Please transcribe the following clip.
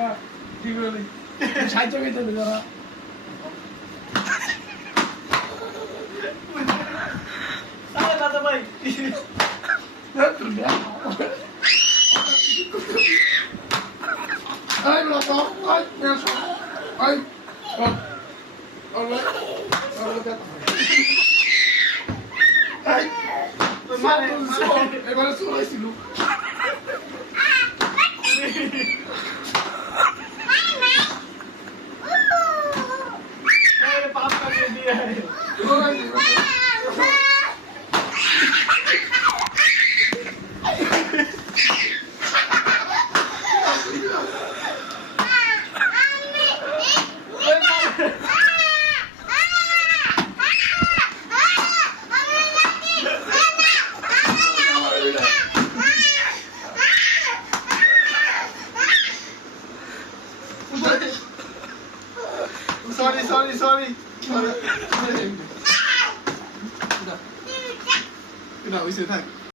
যারা ঠিক হলে সাহায্য পেতে হবে যারা দাদা ভাই ay lo to ay me so ay ole ay এবারে চলে ছিল पाप का दे दिया है sorry Tidak bisa tak